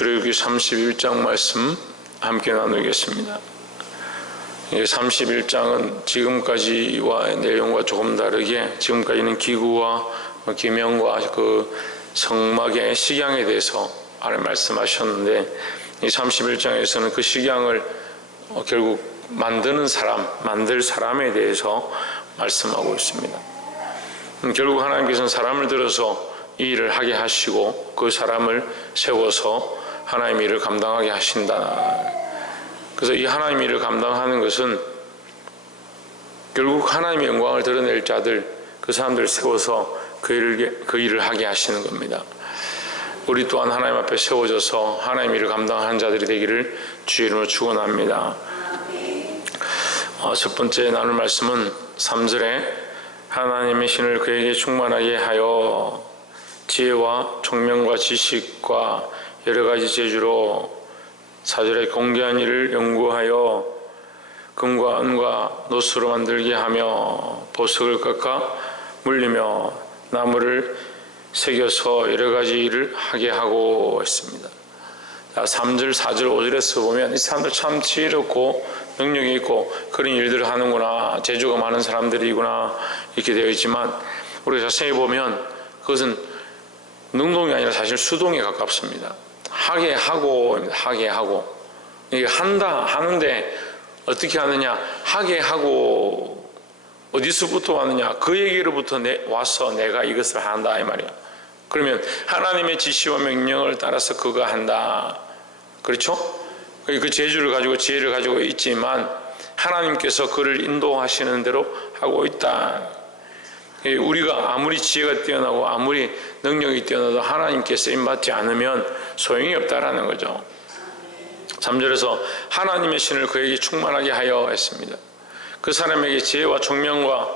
출애굽기 31장 말씀 함께 나누겠습니다. 31장은 지금까지와 내용과 조금 다르게 지금까지는 기구와 기명과 그 성막의 식양에 대해서 말씀하셨는데, 이 31장에서는 그 식양을 결국 만드는 사람, 만들 사람에 대해서 말씀하고 있습니다. 결국 하나님께서는 사람을 들어서 이 일을 하게 하시고 그 사람을 세워서 하나님의 일을 감당하게 하신다. 그래서 이 하나님의 일을 감당하는 것은 결국 하나님의 영광을 드러낼 자들, 그 사람들을 세워서 그 일을 하게 하시는 겁니다. 우리 또한 하나님 앞에 세워져서 하나님의 일을 감당하는 자들이 되기를 주의 이름으로 축원합니다. 첫 번째 나눌 말씀은 3절에 하나님의 신을 그에게 충만하게 하여 지혜와 총명과 지식과 여러 가지 재주로 4절에 공개한 일을 연구하여 금과 은과 노스로 만들게 하며 보석을 깎아 물리며 나무를 새겨서 여러 가지 일을 하게 하고 있습니다. 3절, 4절, 5절에서 보면 이 사람들 참 지혜롭고 능력이 있고 그런 일들을 하는구나, 재주가 많은 사람들이구나 이렇게 되어 있지만, 우리가 자세히 보면 그것은 능동이 아니라 사실 수동에 가깝습니다. 하게 하고, 이게 하는데 어떻게 하느냐, 하게 하고 어디서부터 왔느냐, 그에게로부터 와서 내가 이것을 한다 이 말이야. 그러면 하나님의 지시와 명령을 따라서 그가 한다. 그렇죠? 그 재주를 가지고 지혜를 가지고 있지만 하나님께서 그를 인도하시는 대로 하고 있다. 우리가 아무리 지혜가 뛰어나고 아무리 능력이 뛰어나도 하나님께 쓰임받지 않으면 소용이 없다라는 거죠. 3절에서 하나님의 신을 그에게 충만하게 하여 했습니다. 그 사람에게 지혜와 총명과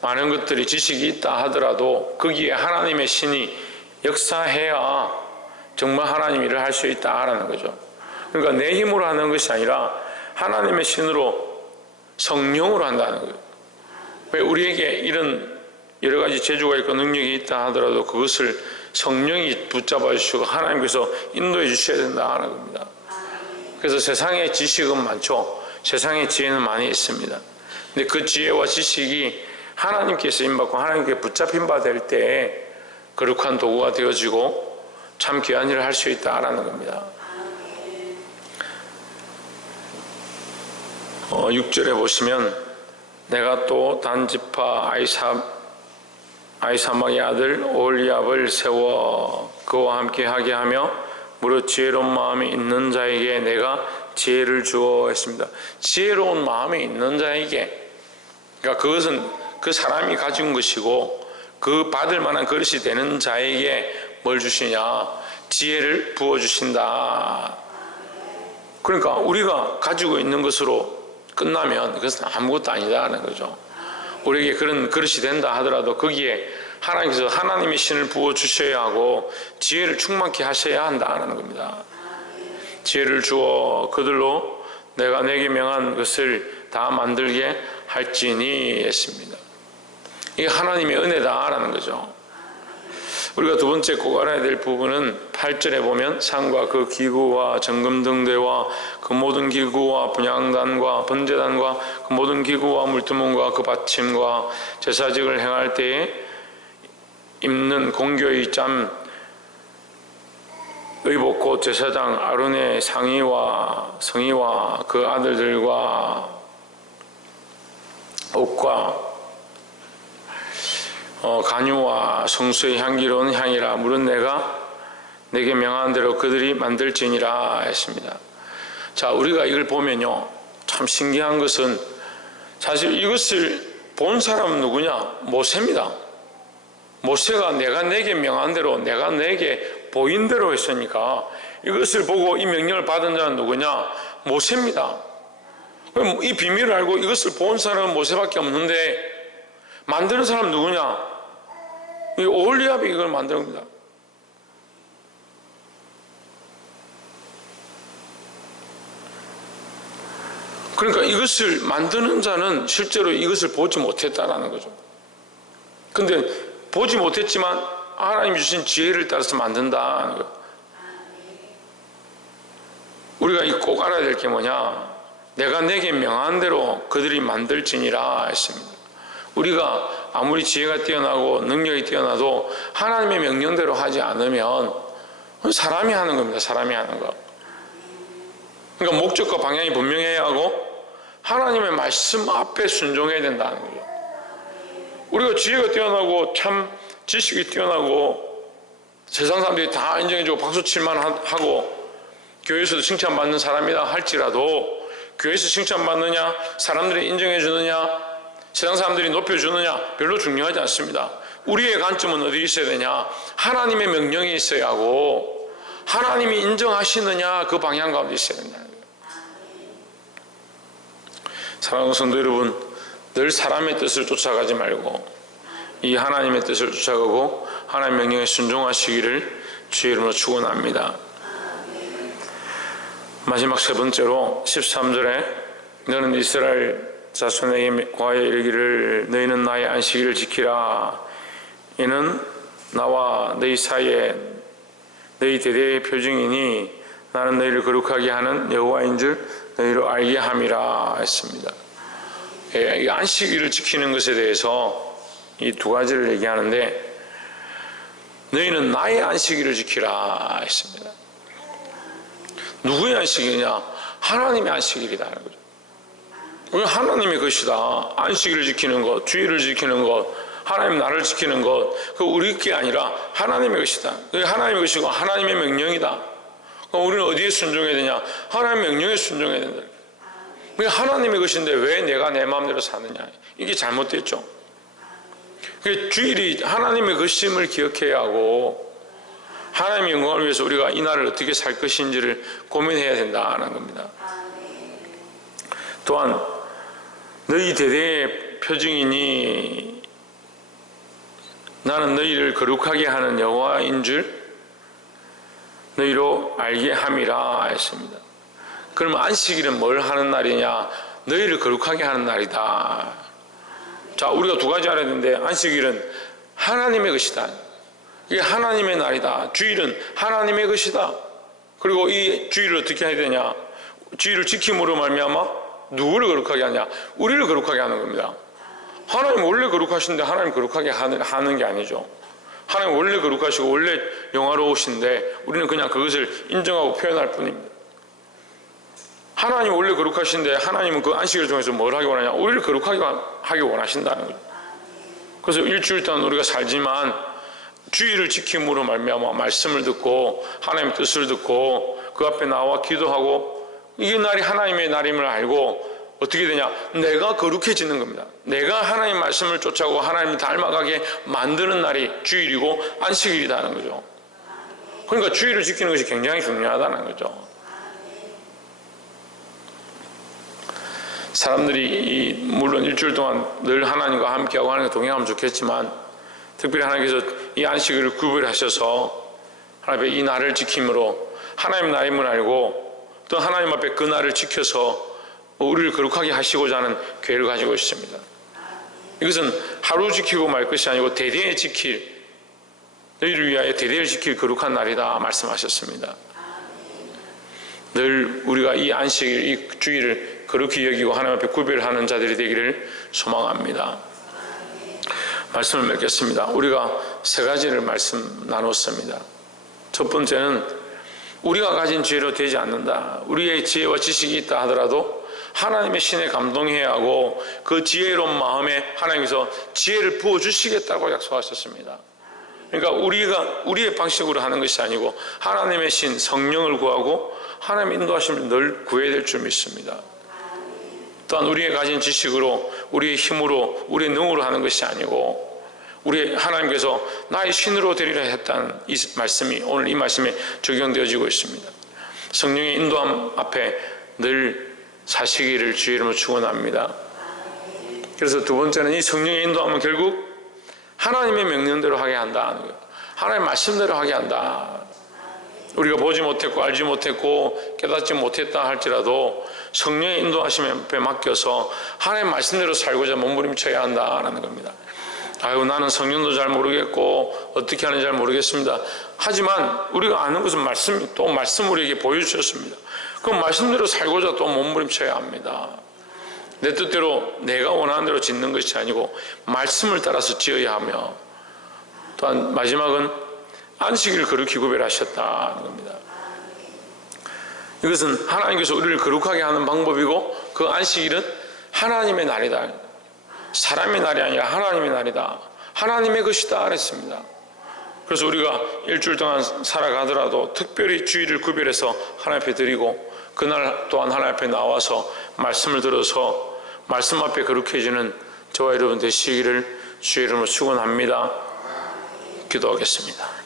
많은 것들이 지식이 있다 하더라도 거기에 하나님의 신이 역사해야 정말 하나님 일을 할 수 있다라는 거죠. 그러니까 내 힘으로 하는 것이 아니라 하나님의 신으로, 성령으로 한다는 거예요. 왜 우리에게 이런 여러 가지 재주가 있고 능력이 있다 하더라도 그것을 성령이 붙잡아 주시고 하나님께서 인도해 주셔야 된다는 겁니다. 그래서 세상에 지식은 많죠. 세상에 지혜는 많이 있습니다. 근데 그 지혜와 지식이 하나님께 쓰임받고 하나님께 붙잡힌 바 될 때 거룩한 도구가 되어지고 참 귀한 일을 할 수 있다라는 겁니다. 6절에 보시면 내가 또 단지파 아이사막의 아들 오홀리압을 세워 그와 함께 하게 하며 무릇 지혜로운 마음이 있는 자에게 내가 지혜를 주어 했습니다. 지혜로운 마음이 있는 자에게, 그러니까 그것은 그 사람이 가진 것이고 그 받을 만한 그릇이 되는 자에게 뭘 주시냐, 지혜를 부어주신다. 그러니까 우리가 가지고 있는 것으로 끝나면 그것은 아무것도 아니다라는 거죠. 우리에게 그런 그릇이 된다 하더라도 거기에 하나님께서 하나님의 신을 부어주셔야 하고 지혜를 충만케 하셔야 한다는 겁니다. 지혜를 주어 그들로 내가 내게 명한 것을 다 만들게 할지니 했습니다. 이게 하나님의 은혜다라는 거죠. 우리가 두 번째 꼭 알아야 될 부분은 8절에 보면 산과 그 기구와 정금등대와 그 모든 기구와 분향단과 번제단과 그 모든 기구와 물두멍과 그 받침과 제사직을 행할 때에 입는 공교의 짬 의복꽃 제사장 아론의 상의와 성의와 그 아들들과 옷과 간유와 성수의 향기로운 향이라 물은 내가 내게 명한 대로 그들이 만들지니라 했습니다. 자, 우리가 이걸 보면요, 참 신기한 것은 사실 이것을 본 사람은 누구냐? 모세입니다. 모세가 내가 내게 명한 대로, 내가 내게 보인 대로 했으니까 이것을 보고 이 명령을 받은 자는 누구냐? 모세입니다. 그럼 이 비밀을 알고 이것을 본 사람은 모세밖에 없는데 만드는 사람은 누구냐? 이 오홀리압이 이걸 만드는 겁니다. 그러니까 이것을 만드는 자는 실제로 이것을 보지 못했다라는 거죠. 근데 보지 못했지만 하나님 주신 지혜를 따라서 만든다는 거예요. 우리가 꼭 알아야 될 게 뭐냐? 내가 내게 명한 대로 그들이 만들지니라 했습니다. 우리가 아무리 지혜가 뛰어나고 능력이 뛰어나도 하나님의 명령대로 하지 않으면 사람이 하는 겁니다. 사람이 하는 거. 그러니까 목적과 방향이 분명해야 하고 하나님의 말씀 앞에 순종해야 된다는 거죠. 우리가 지혜가 뛰어나고 참 지식이 뛰어나고 세상 사람들이 다 인정해주고 박수칠만 하고 교회에서도 칭찬받는 사람이다 할지라도 교회에서 칭찬받느냐, 사람들이 인정해주느냐, 세상 사람들이 높여주느냐 별로 중요하지 않습니다. 우리의 관점은 어디 있어야 되냐? 하나님의 명령이 있어야 하고 하나님이 인정하시느냐 그 방향 가운데 있어야 된다는 거예요. 사랑하는 성도 여러분, 늘 사람의 뜻을 쫓아가지 말고 이 하나님의 뜻을 쫓아가고 하나님의 명령에 순종하시기를 주의 이름으로 축원합니다. 마지막 세 번째로 13절에 너는 이스라엘 자손에게 고하여 이르기를 너희는 나의 안식일을 지키라. 이는 나와 너희 사이에 너희 대대의 표징이니 나는 너희를 거룩하게 하는 여호와인 줄 너희로 알게 함이라 했습니다. 이 안식일을 지키는 것에 대해서 이 두 가지를 얘기하는데 너희는 나의 안식일을 지키라 했습니다. 누구의 안식일이냐? 하나님의 안식일이라는 거죠. 우리 하나님의 것이다. 안식일을 지키는 것, 주일을 지키는 것, 하나님 나를 지키는 것, 그 우리 게 아니라 하나님의 것이다. 그게 하나님의 것이고 하나님의 명령이다. 우리는 어디에 순종해야 되냐? 하나님의 명령에 순종해야 된다. 그게 하나님의 것인데 왜 내가 내 마음대로 사느냐? 이게 잘못됐죠. 그 주일이 하나님의 것임을 기억해야 하고 하나님의 영광을 위해서 우리가 이 날을 어떻게 살 것인지를 고민해야 된다는 겁니다. 또한 너희 대대의 표징이니 나는 너희를 거룩하게 하는 여호와인 줄 너희로 알게 함이라 했습니다. 그러면 안식일은 뭘 하는 날이냐? 너희를 거룩하게 하는 날이다. 자, 우리가 두 가지 알아야 되는데 안식일은 하나님의 것이다. 이게 하나님의 날이다. 주일은 하나님의 것이다. 그리고 이 주일을 어떻게 해야 되냐? 주일을 지킴으로 말미암아 누구를 거룩하게 하냐? 우리를 거룩하게 하는 겁니다. 하나님 원래 거룩하신데 하나님 거룩하게 하는 게 아니죠. 하나님 원래 거룩하시고 원래 영화로우신데 우리는 그냥 그것을 인정하고 표현할 뿐입니다. 하나님 원래 거룩하신데 하나님은 그 안식일을 통해서 뭘 하기 원하냐? 우리를 거룩하게 하기 원하신다는 거죠. 그래서 일주일 동안 우리가 살지만 주일을 지킴으로 말미암아 말씀을 듣고 하나님의 뜻을 듣고 그 앞에 나와 기도하고 이 날이 하나님의 날임을 알고 어떻게 되냐? 내가 거룩해지는 겁니다. 내가 하나님 말씀을 쫓아가고 하나님을 닮아가게 만드는 날이 주일이고 안식일이라는 거죠. 그러니까 주일을 지키는 것이 굉장히 중요하다는 거죠. 사람들이 물론 일주일 동안 늘 하나님과 함께하고 하나님과 동행하면 좋겠지만 특별히 하나님께서 이 안식일을 구별하셔서 하나님 앞에 이 날을 지킴으로 하나님 날임을 알고 또 하나님 앞에 그 날을 지켜서 우리를 거룩하게 하시고자 하는 계획을 가지고 있습니다. 이것은 하루 지키고 말 것이 아니고 대대에 지킬, 너희를 위하여 대대를 지킬 거룩한 날이다 말씀하셨습니다. 늘 우리가 이 안식일, 이 주일을 거룩히 여기고 하나님 앞에 구별하는 자들이 되기를 소망합니다. 말씀을 맺겠습니다. 우리가 세 가지를 말씀 나눴습니다. 첫 번째는 우리가 가진 지혜로 되지 않는다. 우리의 지혜와 지식이 있다 하더라도 하나님의 신에 감동해야 하고 그 지혜로운 마음에 하나님께서 지혜를 부어주시겠다고 약속하셨습니다. 그러니까 우리가 우리의 방식으로 하는 것이 아니고 하나님의 신 성령을 구하고 하나님의 인도하심을 늘 구해야 될 줄 믿습니다. 또한 우리의 가진 지식으로 우리의 힘으로 우리의 능으로 하는 것이 아니고 우리 하나님께서 나의 신으로 되리라 했다는 이 말씀이 오늘 이 말씀에 적용되어지고 있습니다. 성령의 인도함 앞에 늘 사시기를 주의 이름으로 축원합니다. 그래서 두 번째는 이 성령의 인도함은 결국 하나님의 명령대로 하게 한다. 하나님의 말씀대로 하게 한다. 우리가 보지 못했고 알지 못했고 깨닫지 못했다 할지라도 성령의 인도하심에 맡겨서 하나님의 말씀대로 살고자 몸부림쳐야 한다라는 겁니다. 아유, 나는 성경도 잘 모르겠고 어떻게 하는지 잘 모르겠습니다. 하지만 우리가 아는 것은 말씀, 또 말씀 우리에게 보여주셨습니다. 그 말씀대로 살고자 또 몸부림쳐야 합니다. 내 뜻대로 내가 원하는 대로 짓는 것이 아니고 말씀을 따라서 지어야 하며, 또한 마지막은 안식일을 거룩히 구별하셨다는 겁니다. 이것은 하나님께서 우리를 거룩하게 하는 방법이고, 그 안식일은 하나님의 날이다. 사람의 날이 아니라 하나님의 날이다. 하나님의 것이다 그랬습니다. 그래서 우리가 일주일 동안 살아가더라도 특별히 주일을 구별해서 하나님 앞에 드리고, 그날 또한 하나님 앞에 나와서 말씀을 들어서 말씀 앞에 거룩해지는 저와 여러분 되시기를 주의 이름으로 축원합니다. 기도하겠습니다.